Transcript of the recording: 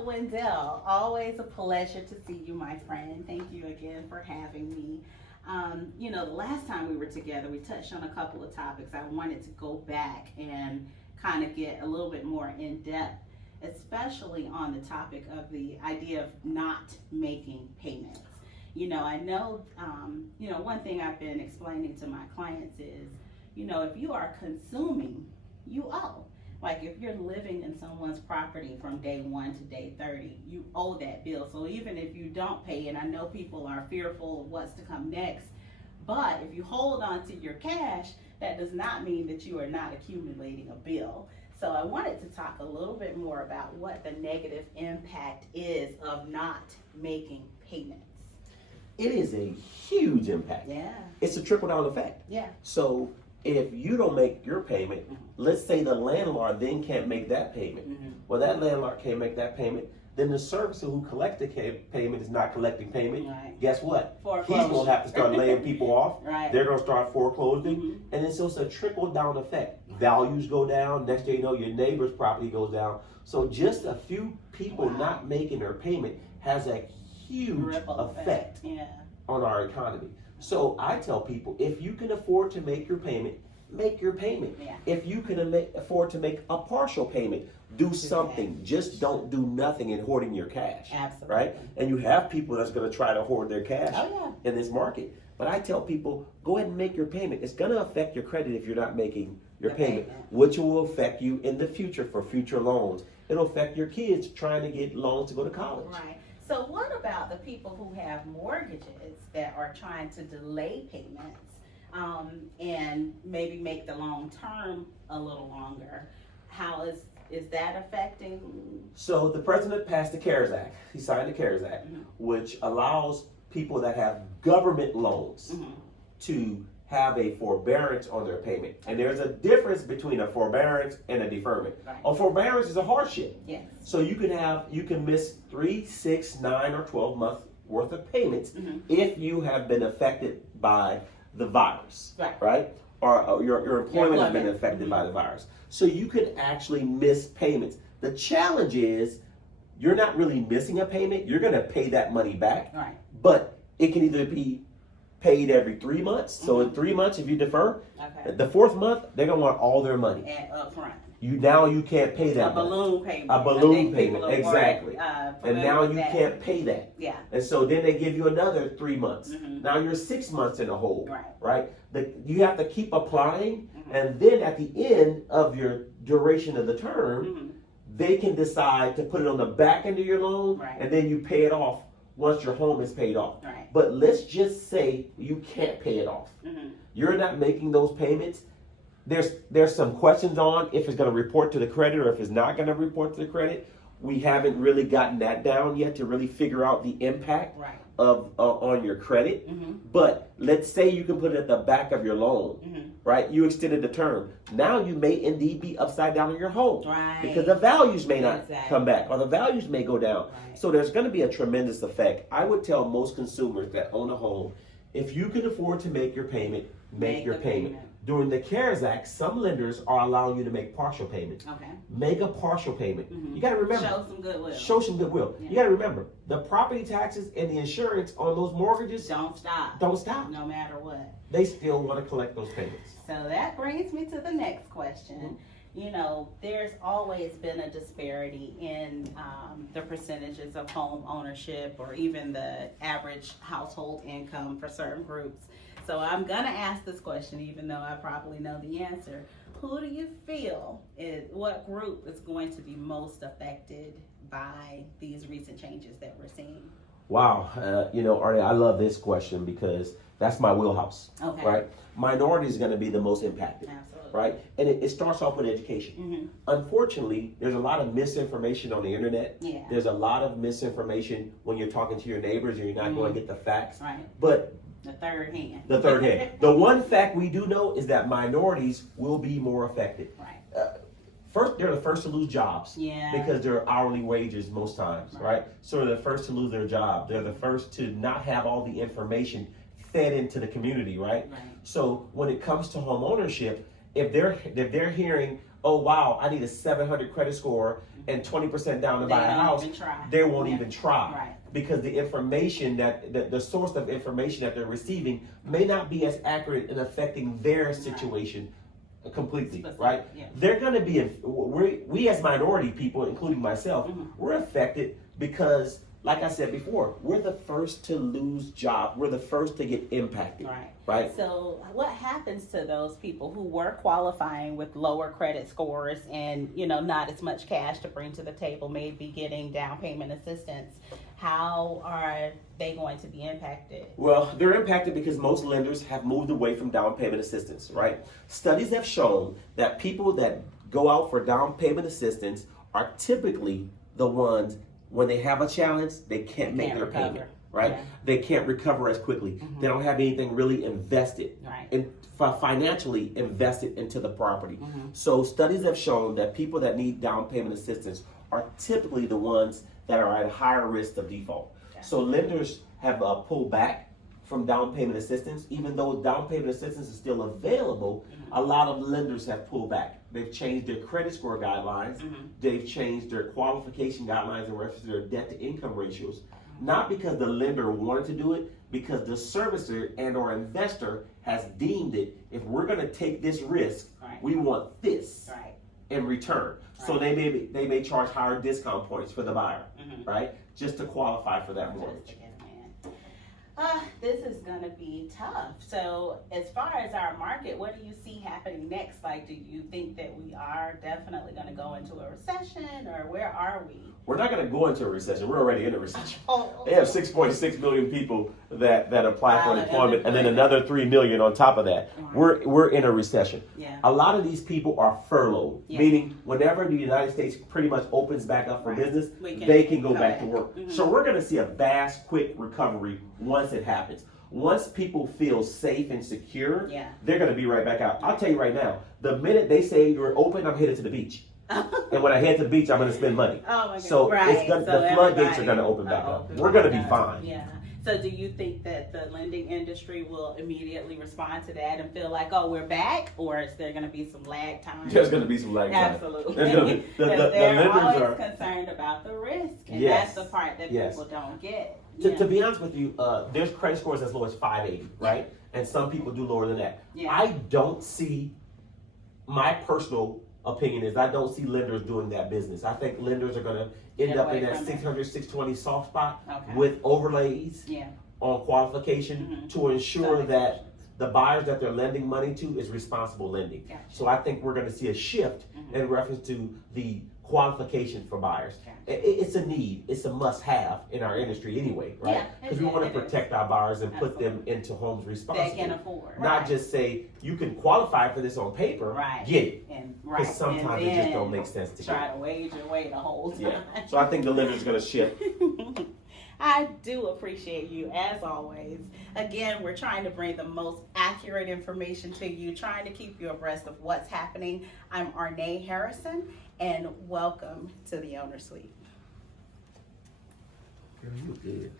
So Wendell, always a pleasure to see you, my friend. Thank you again for having me. The last time we were together, we touched on a couple of topics. I wanted to go back and kind of get a little bit more in depth, especially on the topic of the idea of not making payments. I know, one thing I've been explaining to my clients is, if you are consuming, you owe. Like if you're living in someone's property from day 1 to day 30, you owe that bill. So even if you don't pay, and I know people are fearful of what's to come next, but if you hold on to your cash, that does not mean that you are not accumulating a bill. So I wanted to talk a little bit more about what the negative impact is of not making payments. It is a huge impact. Yeah. It's a trickle down effect. Yeah. So if you don't make your payment, let's say the landlord then can't make that payment. Well, that landlord can't make that payment, then the servicer who collected payment is not collecting payment. Right. Guess what? Foreclosure. He's going to have to start laying people off. Right. They're going to start foreclosing. And then so it's a trickle down effect. Values go down. Next thing you know, your neighbor's property goes down. So just a few people not making their payment has a huge Ripple effect Yeah. on our economy. So I tell people, if you can afford to make your payment, make your payment. Yeah. If you can afford to make a partial payment, do something. Just don't do nothing and hoarding your cash. Absolutely. Right? And you have people that's going to try to hoard their cash Oh, in this market. But I tell people, go ahead and make your payment. It's going to affect your credit if you're not making your payment, which will affect you in the future for future loans. It'll affect your kids trying to get loans to go to college. Right. So what about the people who have mortgages that are trying to delay payments and maybe make the long term a little longer? How is that affecting? So the president passed the CARES Act. He signed the CARES Act, which allows people that have government loans to have a forbearance on their payment. And there's a difference between a forbearance and a deferment. Right. A forbearance is a hardship. Yes. So you can miss 3, 6, 9, or 12 months worth of payments if you have been affected by the virus, right? Or your employment has been affected by the virus. So you could actually miss payments. The challenge is you're not really missing a payment. You're going to pay that money back. Right. But it can either be paid every 3 months. So in 3 months, if you defer, the 4th month, they're going to want all their money. And up front. You can't pay that. A balloon payment. A balloon payment, exactly. And now you that. can't pay that. Yeah. And so then they give you another 3 months. Now you're 6 months in a hole, right? You have to keep applying, and then at the end of your duration of the term, they can decide to put it on the back end of your loan, and then you pay it off once your home is paid off. Right. But let's just say you can't pay it off. You're not making those payments. There's some questions on if it's going to report to the credit or if it's not going to report to the credit. We haven't really gotten that down yet to really figure out the impact of on your credit. But let's say you can put it at the back of your loan, right? You extended the term. Now you may indeed be upside down in your home because the values may not come back or the values may go down. So there's going to be a tremendous effect. I would tell most consumers that own a home, if you can afford to make your payment, make your payment. During the CARES Act, some lenders are allowing you to make partial payments. Okay. Make a partial payment. You got to remember. Show some goodwill. Show some goodwill. Yeah. You got to remember, the property taxes and the insurance on those mortgages Don't stop. don't stop. No matter what. They still want to collect those payments. So that brings me to the next question. There's always been a disparity in the percentages of home ownership or even the average household income for certain groups. So I'm going to ask this question, even though I probably know the answer. Who do you feel what group is going to be most affected by these recent changes that we're seeing? Wow. Arnie, I love this question because that's my wheelhouse. Okay. Right? Minority is going to be the most impacted. Absolutely. Right? And it starts off with education. Unfortunately, there's a lot of misinformation on the internet. Yeah. There's a lot of misinformation when you're talking to your neighbors and you're not going to get the facts. Right. But The third hand. the third hand. The one fact we do know is that minorities will be more affected. Right. First, they're the first to lose jobs. Yeah. Because they're hourly wages most times, right? So they're the first to lose their job. They're the first to not have all the information fed into the community, right? So when it comes to home ownership, if they're hearing, oh wow, I need a 700 credit score and 20% down to They buy a don't house, even try. they won't Yeah. even try. Right. Because the information the source of information that they're receiving may not be as accurate in affecting their situation completely, Specific, right? yeah. They're going to be, we as minority people, including myself, we're affected because, like I said before, we're the first to lose jobs. We're the first to get impacted, right? So what happens to those people who were qualifying with lower credit scores and, you know, not as much cash to bring to the table, maybe getting down payment assistance? How are they going to be impacted? Well, they're impacted because most lenders have moved away from down payment assistance, right? Studies have shown that people that go out for down payment assistance are typically the ones, when they have a challenge, they can't make their recover. payment, right? Yeah. They can't recover as quickly. They don't have anything really invested, and financially invested into the property. So studies have shown that people that need down payment assistance are typically the ones that are at higher risk of default. So lenders have pulled back from down payment assistance. Even though down payment assistance is still available, a lot of lenders have pulled back. They've changed their credit score guidelines. They've changed their qualification guidelines in reference to their debt to income ratios. Not because the lender wanted to do it, because the servicer and or investor has deemed it, if we're gonna take this risk, we want this in return. So they may charge higher discount points for the buyer, right? Just to qualify for that mortgage. This is going to be tough. So as far as our market, what do you see happening next? Like, do you think that we are definitely going to go into a recession, or where are we? We're not going to go into a recession. We're already in a recession. They have 6.6 million people that apply for employment, and then another 3 million on top of that. We're in a recession. A lot of these people are furloughed, meaning whenever the United States pretty much opens back up for business, they can go back to work. So we're going to see a vast, quick recovery once it happens. Once people feel safe and secure, they're going to be right back out. I'll tell you right now, the minute they say you're open, I'm headed to the beach. And when I head to the beach, I'm going to spend money. Oh my God. So, So the floodgates are going to open back up. We're going to be fine. Yeah. So do you think that the lending industry will immediately respond to that and feel like, oh, we're back? Or is there going to be some lag time? There's going to be some lag time. Absolutely. The they're lenders always are concerned about the risk. And Yes. that's the part that people don't get. To be honest with you, there's credit scores as low as 580, right? And some people do lower than that. I don't see, my personal opinion is, I don't see lenders doing that business. I think lenders are going to end up in that 600, 620 soft spot with overlays on qualification to ensure that the buyers that they're lending money to is responsible lending. So I think we're going to see a shift in reference to the qualification for buyers. It's a need, it's a must-have in our industry anyway, right? Because we want to protect our buyers and put them into homes responsibly. They can afford. Not just say, you can qualify for this on paper, get it. Because And sometimes it just don't make sense to try get to wage your way the whole time. So I think the lender's going to shift. I do appreciate you, as always. Again, we're trying to bring the most accurate information to you, trying to keep you abreast of what's happening. I'm Arnay Harrison, and welcome to the Owner Suite. Girl, you good.